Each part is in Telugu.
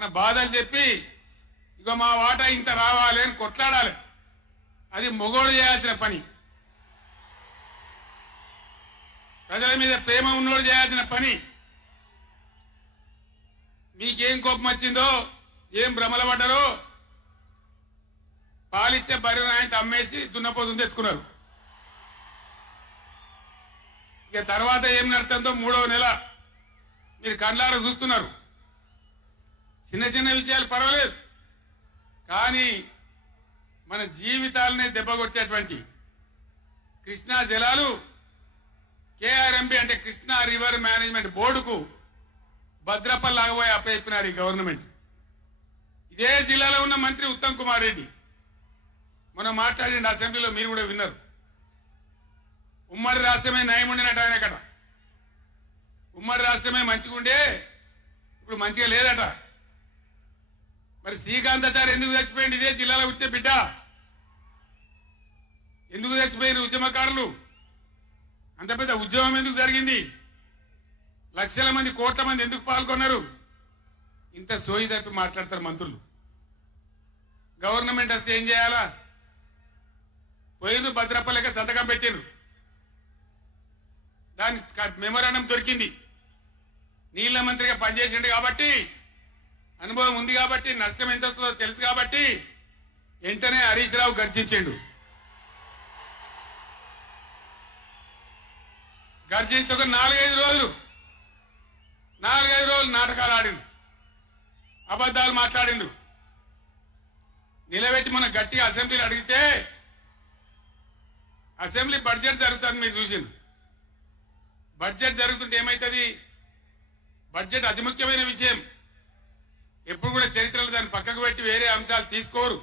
మన బాధలు చెప్పి ఇగో మా వాటా ఇంత రావాలి అని కొట్లాడాలి. అది మొగోడు చేయాల్సిన పని, ప్రజల మీద ప్రేమ ఉన్నోడు చేయాల్సిన పని. మీకేం కోపం వచ్చిందో, ఏం భ్రమల పడ్డారో, పాలిచ్చే బర్రెను ఆయన అమ్మేసి దున్నపోతుని తెచ్చుకున్నారు. ఇక తర్వాత ఏం నడుతుందో 3వ నెల మీరు కళ్ళారా చూస్తున్నారు. చిన్న చిన్న విషయాలు పర్వాలేదు, కానీ మన జీవితాలనే దెబ్బకొట్టేటువంటి కృష్ణా జలాలు కేఆర్ఎంబి అంటే కృష్ణా రివర్ మేనేజ్మెంట్ బోర్డుకు భద్రపల్లాగబోయి అప్పచెప్పినారు ఈ గవర్నమెంట్. ఇదే జిల్లాలో ఉన్న మంత్రి ఉత్తమ్ కుమార్ రెడ్డి మనం మాట్లాడిన అసెంబ్లీలో మీరు కూడా విన్నారు. ఉమ్మడి రాష్ట్రమే నయం ఉండినట్టు ఆయన కట. ఉమ్మడి రాష్ట్రమే మంచిగుండే ఇప్పుడు మంచిగా లేదట. మరి శ్రీకాంతాచారి ఎందుకు చచ్చిపోయింది? ఇదే జిల్లాలో పుట్టే బిడ్డ. ఎందుకు చచ్చిపోయిన ఉద్యమకారులు? అంత పెద్ద ఉద్యమం ఎందుకు జరిగింది? లక్షల మంది, కోట్ల మంది ఎందుకు పాల్గొన్నారు? ఇంత సోయి తప్పి మాట్లాడతారు మంత్రులు. గవర్నమెంట్ వస్తే ఏం చేయాలా? పోయిన భద్రపల్లెక సంతకం పెట్టిండ్రు, దాని మెమోరాండం దొరికింది. నీళ్ల మంత్రిగా పనిచేసిండు కాబట్టి, అనుభవం ఉంది కాబట్టి, నష్టం ఎంత వస్తుందో తెలుసు కాబట్టి వెంటనే హరీష్ రావు గర్జించిండు. గర్జిస్తే ఒక 4-5 రోజులు నాటకాలు ఆడిండు, అబద్ధాలు మాట్లాడిండు. నిలబెట్టి మన గట్టిగా అసెంబ్లీలో అడిగితే అసెంబ్లీ బడ్జెట్ జరుగుతుంది, మీరు చూసిండు. బడ్జెట్ జరుగుతుంటే ఏమవుతుంది? బడ్జెట్ అతి ముఖ్యమైన విషయం. ఎప్పుడు కూడా చరిత్రలో దాన్ని పక్కకు పెట్టి వేరే అంశాలు తీసుకోరు.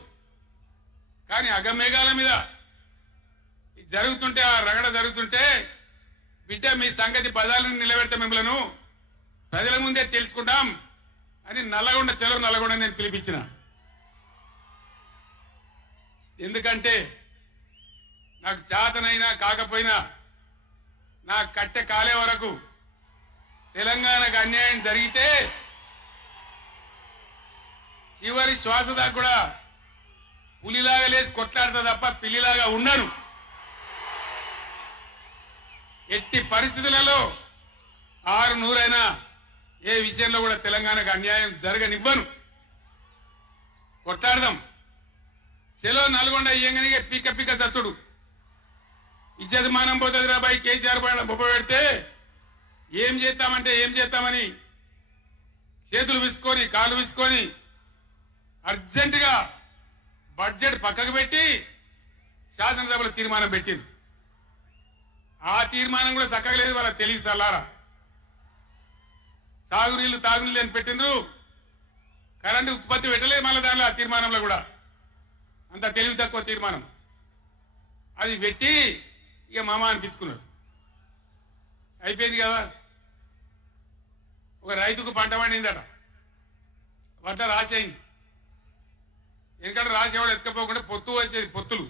కానీ అగమేఘాల మీద జరుగుతుంటే, ఆ రగడ జరుగుతుంటే, బిడ్డ మీ సంగతి పదాలను నిలబెడతా, మిమ్మలను ప్రజల ముందే తెలుసుకుంటాం అని నల్లగొండ, చలో నల్లగొండ నేను పిలిపించిన. ఎందుకంటే నాకు చేతనైనా కాకపోయినా నా కట్టె కాలే వరకు తెలంగాణకు అన్యాయం జరిగితే చివరి శ్వాస దాకా కూడా పులిలాగా లేచి కొట్లాడతా తప్ప పిల్లిలాగా ఉండను. ఎట్టి పరిస్థితులలో 600 ఏ విషయంలో కూడా తెలంగాణకు అన్యాయం జరగనివ్వను. కొట్లాడదాం. చెలో నల్గొండ ఇయ్యంగానే పిక్క పిక్క చచ్చుడు. ఇజ్జత్ మానం పోతుంది రాబాయి. కేసీఆర్ బొబ్బ పెడితే ఏం చేస్తామంటే ఏం చేస్తామని చేతులు విసుకొని కాళ్ళు విసుకొని అర్జెంటుగా బడ్జెట్ పక్కకు పెట్టి శాసనసభలో తీర్మానం పెట్టింది. ఆ తీర్మానం కూడా చక్కగా లేదు. వాళ్ళ తెలివి సల్లారా. సాగునీళ్లు తాగునీళ్ళు అని పెట్టిండ్రు, కరెంటు ఉత్పత్తి పెట్టలేదు. మళ్ళీ దానిలో ఆ తీర్మానంలో కూడా అంత తెలివి తక్కువ తీర్మానం. అది పెట్టి ఇక మామ అనిపించుకున్నారు. అయిపోయింది కదా. ఒక రైతుకు పంట పండిందట, పంట రాసేయింది. ఎందుకంటే రాసేవాడు ఎత్తుకపోకుండా పొత్తు పోసేది, పొత్తులు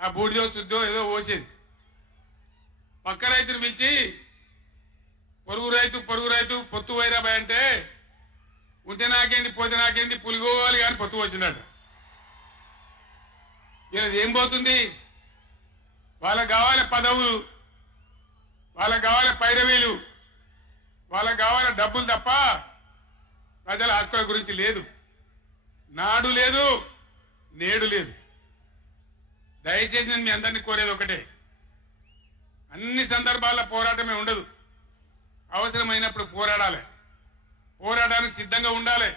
ఆ బూడిదో శుద్ధో ఏదో పోసేది. పక్క రైతును పిలిచి పొరుగు రైతు పొత్తు వైరాబాయ్ అంటే ఉంటే నాకేంది పోతే నాకేంది పులిగోవాలి కానీ పొత్తు పోసిందట. ఇలా ఏం పోతుంది? వాళ్ళకు కావాలి పదవులు, వాళ్ళకు కావాలి పైరవీలు, వాళ్ళకు కావాలి డబ్బులు తప్ప ప్రజల హక్కుల గురించి లేదు. నాడు లేదు, నేడు లేదు. దయచేసి నేను మీ అందరినీ కోరేది ఒకటే, అన్ని సందర్భాల్లో పోరాటమే ఉండదు. అవసరమైనప్పుడు పోరాడాలి, పోరాటానికి సిద్ధంగా ఉండాలి.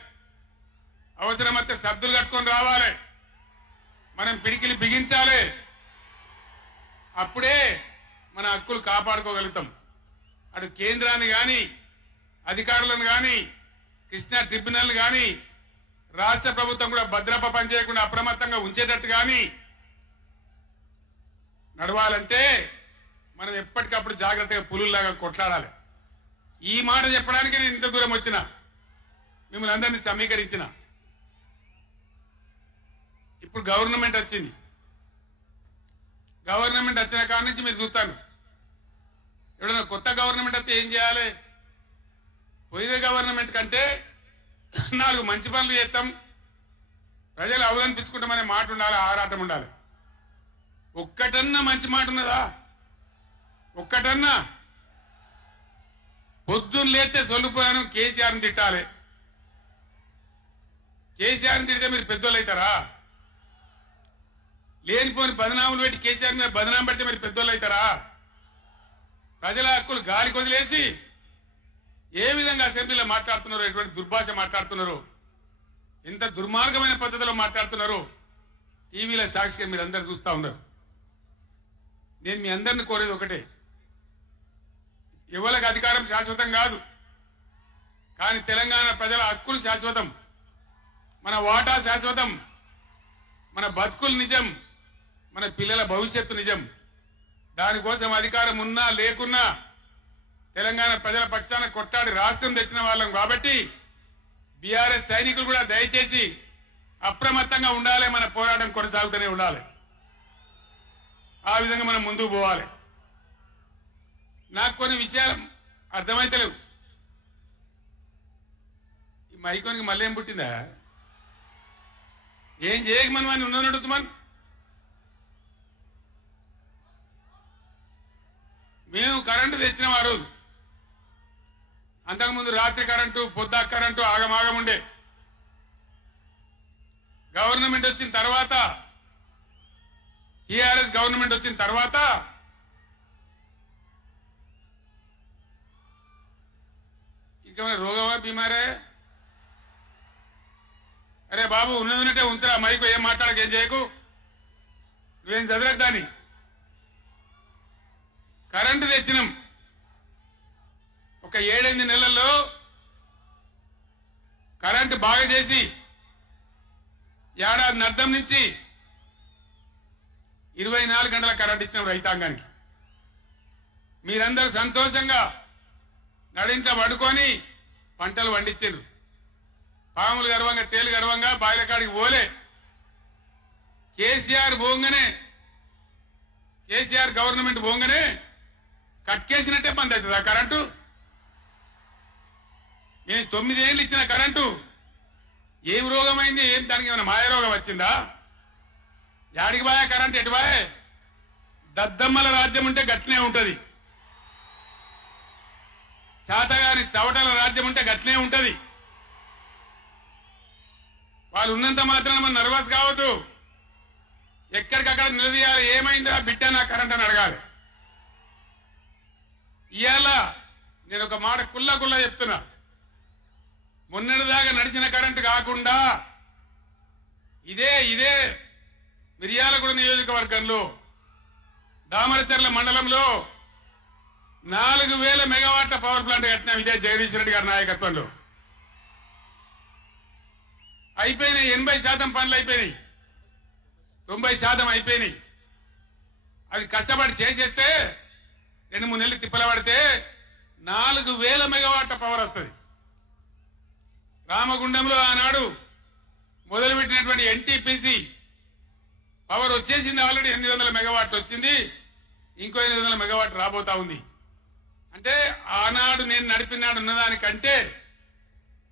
అవసరమైతే సర్దులు కట్టుకొని రావాలి, మనం పిడికిలి బిగించాలి. అప్పుడే మన హక్కులు కాపాడుకోగలుగుతాం. అటు కేంద్రాన్ని కానీ, అధికారులను కానీ, కృష్ణా ట్రిబ్యునల్ కానీ, రాష్ట్ర ప్రభుత్వం కూడా భద్రప పనిచేయకుండా అప్రమత్తంగా ఉంచేటట్టు కానీ నడవాలంటే మనం ఎప్పటికప్పుడు జాగ్రత్తగా పులుల్లాగా కొట్లాడాలి. ఈ మాట చెప్పడానికి నేను ఇంత దూరం వచ్చిన, మిమ్మల్ని అందరినీ సమీకరించిన. ఇప్పుడు గవర్నమెంట్ వచ్చింది. గవర్నమెంట్ వచ్చిన కాడి నుంచి మీరు చూస్తాను, ఎవడన్నా కొత్త గవర్నమెంట్ వస్తే ఏం చేయాలి? పోయిన గవర్నమెంట్ కంటే నాలుగు మంచి పనులు చేస్తాం, ప్రజలు అవలనిపించుకుంటామనే మాట ఉండాలి, ఆరాటం ఉండాలి. ఒక్కటన్నా మంచి మాట ఉన్నదా? ఒక్కటన్నా? పొద్దున్న లేస్తే సొల్లుపోయాను కేసీఆర్ని తిట్టాలి. కేసీఆర్ని తిడితే మీరు పెద్దోళ్ళు అవుతారా? లేనిపోని బదనాములు పెట్టి కేసీఆర్ మీద బదనాం పెడితే మీరు పెద్దోళ్ళు అవుతారా? ప్రజల హక్కులు గాలికి వదిలేసి ఏ విధంగా అసెంబ్లీలో మాట్లాడుతున్నారు, ఎటువంటి దుర్భాష మాట్లాడుతున్నారు, ఎంత దుర్మార్గమైన పద్ధతిలో మాట్లాడుతున్నారు టీవీలో సాక్షిగా మీరు అందరు చూస్తూ ఉన్నారు. నేను మీ అందరిని కోరేది ఒకటే, ఎవరికి అధికారం శాశ్వతం కాదు, కానీ తెలంగాణ ప్రజల హక్కులు శాశ్వతం, మన వాటా శాశ్వతం, మన బతుకులు నిజం, మన పిల్లల భవిష్యత్తు నిజం. దానికోసం అధికారం ఉన్నా లేకున్నా తెలంగాణ ప్రజల పక్షాన కొట్టాడి రాష్ట్రం తెచ్చిన వాళ్ళం కాబట్టి బీఆర్ఎస్ సైనికులు కూడా దయచేసి అప్రమత్తంగా ఉండాలి. మన పోరాటం కొనసాగుతూనే ఉండాలి. ఆ విధంగా మనం ముందుకు పోవాలి. నాకు కొన్ని విషయాలు అర్థమైతలేవు. ఈ మైకోనికి మళ్ళీ ఏం పుట్టిందా? ఏం చేయకమని వాడిని ఉన్నది అడుగుతామని. మేము కరెంటు తెచ్చిన వారు, అంతకుముందు రాత్రి కరెంటు, పొద్దా కరెంటు ఆగమాగం ఉండే. గవర్నమెంట్ వచ్చిన తర్వాత, టీఆర్ఎస్ గవర్నమెంట్ వచ్చిన తర్వాత ఇంకేమైనా రోగమా, బీమారే? అరే బాబు, ఉన్నదంటే ఉంచరా మైకు, ఏం మాట్లాడక, ఏం చేయకు, నువ్వేం చదివేద్దాని. దాన్ని కరెంటు తెచ్చినాం. ఒక 7-8 నెలల్లో కరెంటు బాగా చేసి ఏడాది అర్థం నుంచి 24 గంటల కరెంట్ ఇచ్చినాం రైతాంగానికి. మీరందరూ సంతోషంగా నడింత పడుకొని పంటలు పండించారు. పాములు గర్వంగా, తేలు గర్వంగా బాయిల కాడికి పోలే. కేసీఆర్ పోగానే, కేసీఆర్ గవర్నమెంట్ పోగానే కట్కేసినట్టే బంద్ అవుతుంది ఆ కరెంటు. నేను 9 ఏళ్ళు ఇచ్చిన కరెంటు ఏం రోగమైంది? ఏం దానికి ఏమైనా మాయరోగం వచ్చిందా? యాడికి బాయా కరెంట్? ఎటు బాయే? దద్దమ్మల రాజ్యం ఉంటే గట్లనే ఉంటది. చాతగాని చవటల రాజ్యం ఉంటే గట్లనే ఉంటది. వాళ్ళు ఉన్నంత మాత్రాన మనం నర్వస్ కావద్దు. ఎక్కడికక్కడ నిలదీయాలి. ఏమైందిరా బిడ్డ నా కరెంట్ అని అడగాలి. ఇవాళ నేను ఒక మాట కుల్లా చెప్తున్నా. మొన్నటిదాకా నడిచిన కరెంటు కాకుండా ఇదే మిర్యాలగూడ నియోజకవర్గంలో దామరచర్ల మండలంలో 4000 మెగావాట్ల పవర్ ప్లాంట్ కట్టినాం. ఇదే జగదీష్ రెడ్డి గారి నాయకత్వంలో. అయిపోయినాయి. 80% పనులు అయిపోయినాయి. 90% అయిపోయినాయి. అది కష్టపడి చేసేస్తే 2-3 నెలలు తిప్పల పడితే 4000 మెగావాట్ల పవర్ వస్తుంది. రామగుండంలో ఆనాడు మొదలుపెట్టినటువంటి ఎన్టీపీసీ పవర్ వచ్చేసింది. ఆల్రెడీ 800 మెగావాట్లు వచ్చింది. ఇంకో 800 మెగావాట్లు రాబోతా ఉంది. అంటే ఆనాడు నేను నడిపినాడు ఉన్నదానికంటే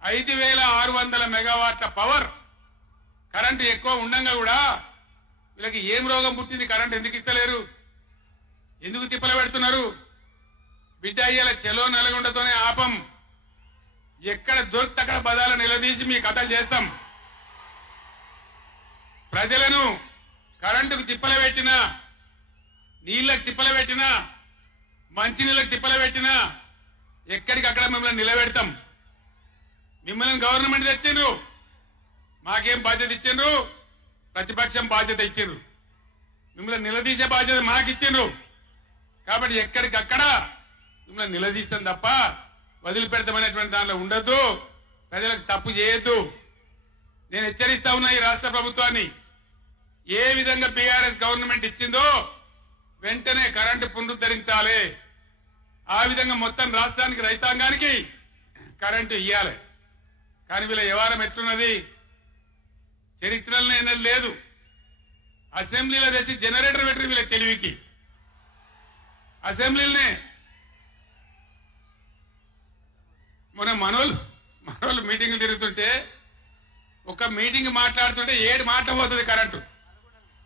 5600 మెగావాట్ల పవర్ కరెంటు ఎక్కువ ఉండంగా కూడా వీళ్ళకి ఏం రోగం పుట్టింది? కరెంటు ఎందుకు ఇస్తలేరు? ఎందుకు తిప్పల పెడుతున్నారు? బిడ్డ అయ్యేలా చెలో నల్గొండతోనే ఆపం. ఎక్కడ దొరికితే అక్కడ బదాల నిలదీసి మీ కథలు చేస్తాం. ప్రజలను కరెంటుకు తిప్పల పెట్టినా, నీళ్ళకు తిప్పల పెట్టినా, మంచినీళ్ళకు తిప్పల పెట్టినా ఎక్కడికక్కడ మిమ్మల్ని నిలబెడతాం. మిమ్మల్ని గవర్నమెంట్ తెచ్చిండ్రు, మాకేం బాధ్యత ఇచ్చిండ్రు? ప్రతిపక్షం బాధ్యత ఇచ్చిండ్రు. మిమ్మల్ని నిలదీసే బాధ్యత మాకు ఇచ్చిండ్రు. కాబట్టి ఎక్కడికక్కడ మిమ్మల్ని నిలదీస్తాం తప్ప వదిలిపెడతామనేటువంటి దానిలో ఉండొద్దు. ప్రజలకు తప్పు చేయొద్దు. నేను హెచ్చరిస్తా ఉన్నా ఈ రాష్ట్ర ప్రభుత్వాన్ని. ఏ విధంగా బీఆర్ఎస్ గవర్నమెంట్ ఇచ్చిందో వెంటనే కరెంటు పునరుద్ధరించాలి. ఆ విధంగా మొత్తం రాష్ట్రానికి, రైతాంగానికి కరెంటు ఇవ్వాలి. కానీ వీళ్ళ వ్యవహారం ఎట్లున్నది? చరిత్రలో లేదు. అసెంబ్లీలో తెచ్చి జనరేటర్ పెట్టి వీళ్ళ తెలివికి అసెంబ్లీలోనే మన మనోళ్ళు మీటింగ్లు తిరుగుతుంటే మీటింగ్ మాట్లాడుతుంటే 7 మాట పోతుంది కరెంటు